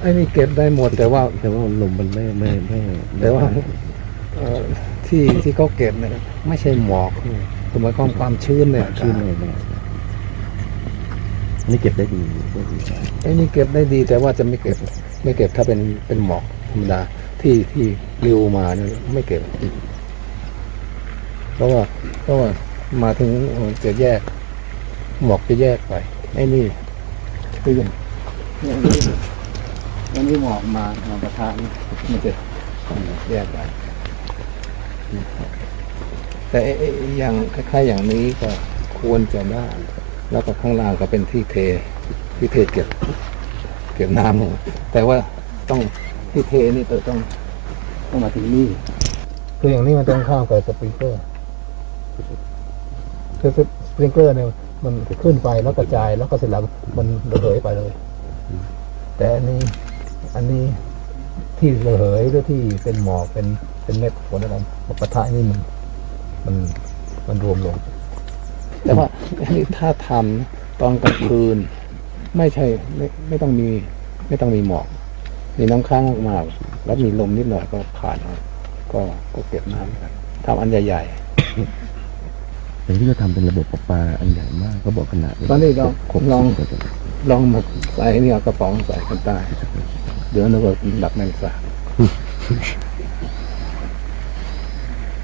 ไอ้นี่เก็บได้หมดแต่ว่า แต่ว่าลมมันไม่ไม่ไม่ไม่แต่ว่าเอ่อที่ที่เขาเก็บเนี่ยไม่ใช่หมอกคือหมายความความชื้นเนี่ยชื่นเลยนะอันนี่เก็บได้ดีได้ดีไอ้นี่เก็บได้ดีแต่ว่าจะไม่เก็บ ไม่เก็บถ้าเป็นเป็นหมอกธรรมดาที่ที่ริวมาเนี่ยไม่เก็บ เพราะว่าเพราะว่ามาถึงจะแยก หมอกจะแยกไปไอ้นี่คืออย่างอ ย่างนี้อย่างนี้หมอกมามาประทะนี่มันจะแยกไปแต่ไอ้ไอ้ไอ้อย่างคล้ายๆอย่างนี้ก็ควรจะได้แล้วก็ข้างล่างก็เป็นที่เทที่เทเก็บเก็บน้ำแต่ว่าต้องที่เทนี่เออต้องต้องมาถึงนี่คืออย่างนี้มันต้องข้ามกับสปริงเกอร์คือสปริงเกอร์เนี่ยมันขึ้นไปแล้วกระจายแล้วก็เสร็จแล้วมันระเหยไปเลย แต่อันนี้ อันนี้ที่ระเหยหรือที่เป็นหมอกเป็นเป็นเม็ดฝนอะไรมาปะทะนี่มัน มันมันรวมลง แต่ว่าอันนี้ถ้าทำตอนกลางคืน ไม่ใช่ไม่ไม่ต้องมี ไม่ต้องมีหมอก มีน้ำค้างมากๆแล้วมีลมนิดหน่อยก็ผ่านเอาก็ก็เก็บน้ำกันทำอันใหญ่แต่ที่จะทำเป็นระบบประปาอันใหญ่มากก็บอกขนาดตอนนี้ลองครบลองสิบกว่าตัวๆลองมาใส่นี่เอากระป๋องใส่ข้างใต้ เดี๋ยวนึกว่าดักแมงสาบ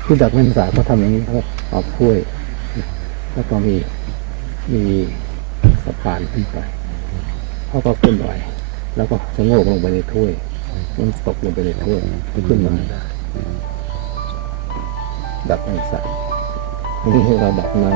คือดักแมงสาบเขาทำอย่างนี้เขาเอาถ้วยแล้วก็มีมีสะพานขึ้นไปเขาก็ขึ้นไปแล้วก็ชะโงกลงไปในถ้วย มันตกลงไปในถ้วยขึ้นมาได้ดับแมงสาบนี่เราดับน้